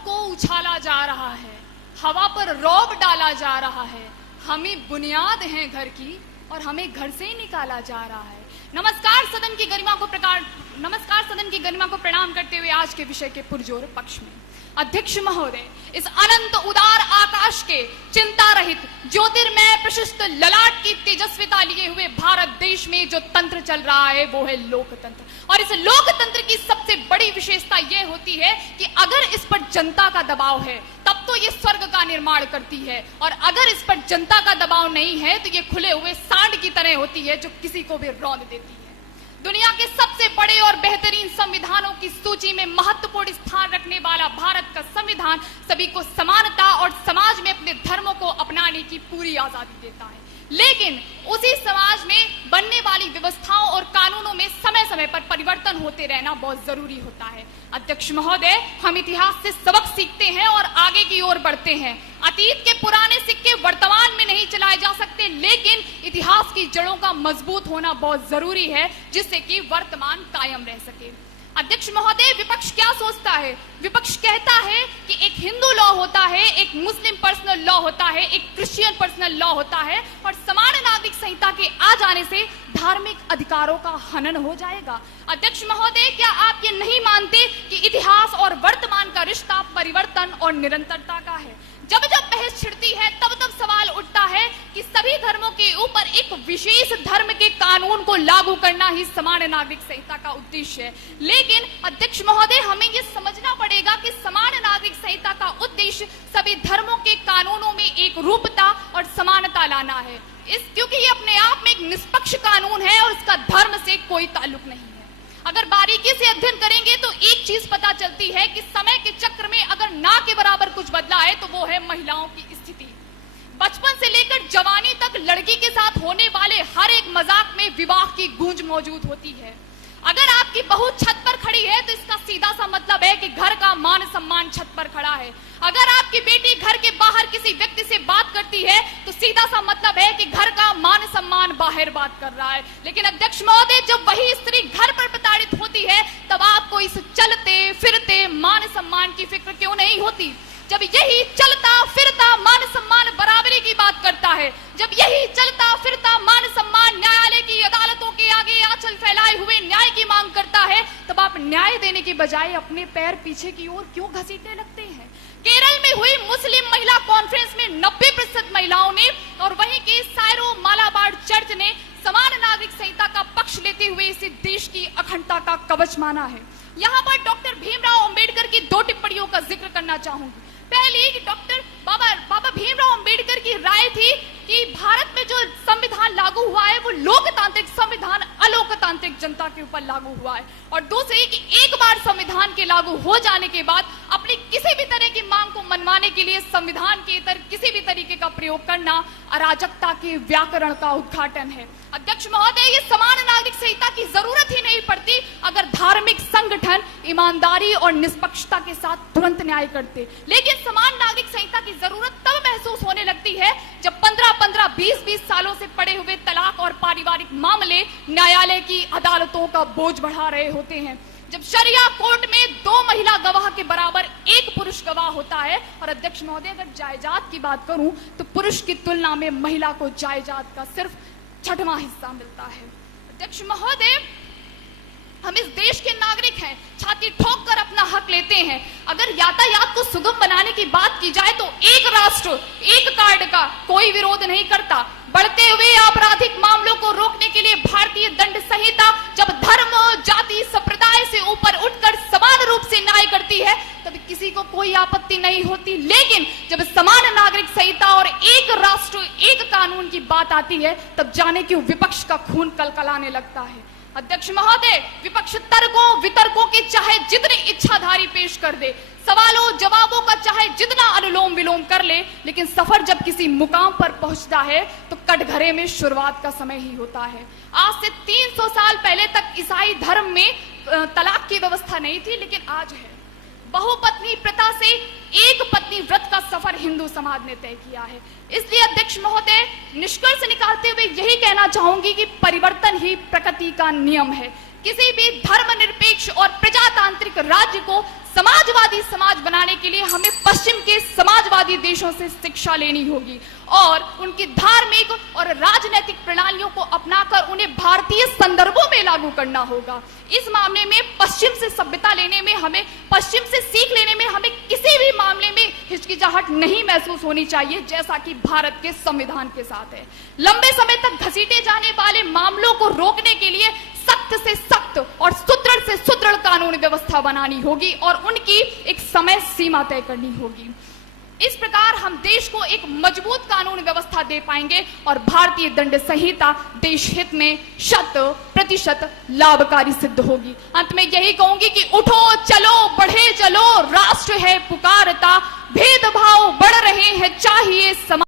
को उछाला जा रहा है, हवा पर रौब डाला जा रहा है। हमें बुनियाद है घर की और हमें घर से ही निकाला जा रहा है। नमस्कार, सदन की गरिमा को प्रणाम करते हुए आज के विषय के पुरजोर पक्ष में अध्यक्ष महोदय, इस अनंत उदार आकाश के चिंता रहित ज्योतिर्मय प्रशस्त ललाट की तेजस्विता लिए हुए भारत देश में जो तंत्र चल रहा है वो है लोकतंत्र। और इस लोकतंत्र की सबसे बड़ी विशेषता ये होती है कि अगर इस पर जनता का दबाव है तब तो ये स्वर्ग का निर्माण करती है, और अगर इस पर जनता का दबाव नहीं है तो ये खुले हुए सांड की तरह होती है जो किसी को भी रौंद देती है। दुनिया के सबसे बड़े और बेहतरीन संविधानों की सूची में महत्वपूर्ण स्थान रखने वाला भारत का संविधान सभी को समानता और समाज में अपने धर्मों को अपनाने की पूरी आजादी देता है, लेकिन उसी समाज में बनने वाली व्यवस्थाओं और कानूनों में समय समय पर परिवर्तन होते रहना बहुत जरूरी होता है। अध्यक्ष महोदय, हम इतिहास से सबक सीखते हैं और आगे की ओर बढ़ते हैं। अतीत के पुराने सिक्के वर्तमान में नहीं चलाए जा सकते, लेकिन इतिहास की जड़ों का मजबूत होना बहुत जरूरी है जिससे कि वर्तमान कायम रह सके। अध्यक्ष महोदय, विपक्ष क्या सोचता है? विपक्ष कहता है कि एक हिंदू लॉ होता है, एक मुस्लिम पर्सनल लॉ होता है, एक क्रिश्चियन पर्सनल लॉ होता है, और समान नागरिक संहिता के आ जाने से धार्मिक अधिकारों का हनन हो जाएगा। अध्यक्ष महोदय, क्या आप ये नहीं मानते कि इतिहास और वर्तमान का रिश्ता परिवर्तन और निरंतरता का है? जब जब बहस छिड़ती है तब तब सवाल उठता है कि सभी धर्मों के ऊपर एक विशेष धर्म के कानून को लागू करना ही समान नागरिक संहिता का उद्देश्य है। लेकिन अध्यक्ष महोदय, हमें यह समझना पड़ेगा कि समान नागरिक संहिता का उद्देश्य सभी धर्मों के कानूनों में एक रूपता और समानता लाना है, क्योंकि ये अपने आप में एक निष्पक्ष कानून है और इसका धर्म से कोई ताल्लुक नहीं है। अगर बारीकी से अध्ययन करेंगे तो एक चीज पता चलती है कि समय के चक्र में अगर ना के बराबर कुछ बदला है तो वो है महिलाओं की स्थिति। बचपन से लेकर जवानी तक लड़की के साथ होने वाले हर एक मजाक में विवाह की गूंज मौजूद होती है। अगर आपकी बहू छत पर खड़ी है तो इसका सीधा सा मतलब है कि घर का मान सम्मान छत पर खड़ा है। अगर आपकी बेटी घर के बाहर किसी व्यक्ति से बात करती है तो सीधा सा मतलब है कि घर का मान सम्मान बाहर बात कर रहा है। लेकिन अध्यक्ष महोदय, जब वही स्त्री घर पर प्रताड़ित होती है तब आपको इस चलते फिरते मान सम्मान की फिक्र क्यों नहीं होती? जब यही चलता फिरता मान सम्मान बराबरी की बात करता है, जब यही चलता फिरता मान सम्मान न्यायालय की अदालतों के आगे आंचल फैलाए हुए न्याय की मांग करता है, तब आप न्याय देने की बजाय अपने पैर पीछे की ओर क्यों घसीटने लगते हैं? केरल में हुई मुस्लिम महिला कॉन्फ्रेंस में 90% महिलाओं ने और वहीं के सायरो मालाबार चर्च ने समान नागरिक संहिता का पक्ष लेते हुए इसे देश की अखंडता का कवच माना है। यहाँ पर डॉक्टर भीमराव अंबेडकर की 2 टिप्पणियों का जिक्र करना चाहूंगी। पहली कि डॉक्टर बाबा भीमराव अंबेडकर की राय थी कि भारत में जो संविधान लागू हुआ है वो लोकतांत्रिक संविधान अलोकतांत्रिक जनता के ऊपर लागू हुआ है, और दूसरी कि एक बार संविधान के लागू हो जाने के बाद अपनी किसी भी तरह की मांग को मनवाने के लिए संविधान के इतर किसी भी तरीके का प्रयोग करना अराजकता के व्याकरण का उद्घाटन है। अध्यक्ष महोदय, ये समान नागरिक संहिता की जरूरत ही नहीं पड़ती अगर धार्मिक संगठन ईमानदारी और निष्पक्षता के साथ तुरंत न्याय करते, लेकिन समान नागरिक संहिता की जरूरत तब महसूस होने लगती है जब 15-15, 20-20 सालों से पड़े हुए तलाक और पारिवारिक मामले न्यायालय की अदालतों का बोझ बढ़ा रहे होते हैं, जब शरिया कोर्ट में 2 महिला गवाह के बराबर 1 पुरुष गवाह होता है। और अध्यक्ष महोदय, अगर जायदाद की बात करूं तो पुरुष की तुलना में महिला को जायदाद का सिर्फ 6वां हिस्सा मिलता है। अध्यक्ष महोदय, हम इस देश के नागरिक हैं, छाती ठोक कर अपना हक लेते हैं। अगर यातायात को सुगम बनाने की बात की जाए तो एक राष्ट्र एक कार्ड का कोई विरोध नहीं करता। बढ़ते हुए आपराधिक मामलों को रोकने के लिए भारतीय दंड संहिता जब धर्म, जाति, संप्रदाय से ऊपर उठकर समान रूप से न्याय करती है तब किसी को कोई आपत्ति नहीं होती, लेकिन जब समान नागरिक संहिता और एक राष्ट्र एक कानून की बात आती है तब जाने क्यों विपक्ष का खून कलकलाने लगता है। अध्यक्ष महोदय, विपक्ष तर्कों वितर्कों की चाहे जितनी इच्छाधारी पेश कर दे, सवालों जवाबों का चाहे जितना अनुलोम विलोम कर ले, लेकिन सफर जब किसी मुकाम पर पहुंचता है तो कटघरे में शुरुआत का समय ही होता है। आज से 300 साल पहले तक ईसाई धर्म में तलाक की व्यवस्था नहीं थी, लेकिन आज है। बहुपत्नी प्रथा से एक पत्नी व्रत का सफर हिंदू समाज ने तय किया है। इसलिए अध्यक्ष महोदय, निष्कर्ष निकालते हुए यही कहना चाहूंगी कि परिवर्तन ही प्रकृति का नियम है। किसी भी धर्मनिरपेक्ष धर्मनिरपेक्ष और प्रजातांत्रिक राज्य को समाजवादी समाज बनाने के लिए हमें पश्चिम के समाजवादी देशों से शिक्षा लेनी होगी और उनकी धार्मिक और राजनीतिक प्रणालियों को अपनाकर उन्हें भारतीय संदर्भों में लागू करना होगा। इस मामले में पश्चिम से सभ्यता लेने में, हमें पश्चिम से सीख लेने में हमें किसी भी मामले में हिचकिचाहट नहीं महसूस होनी चाहिए, जैसा कि भारत के संविधान के साथ है। लंबे समय तक घसीटे जाने वाले मामलों को रोकने के लिए सख्त से सख्त और सुदृढ़ से सुदृढ़ कानून व्यवस्था बनानी होगी और उनकी एक समय सीमा तय करनी होगी। इस प्रकार हम देश को एक मजबूत कानून व्यवस्था दे पाएंगे और भारतीय दंड संहिता देश हित में 100% लाभकारी सिद्ध होगी। अंत में यही कहूंगी कि उठो चलो बढ़े चलो, राष्ट्र है पुकारता, भेदभाव बढ़ रहे हैं, चाहिए समाज।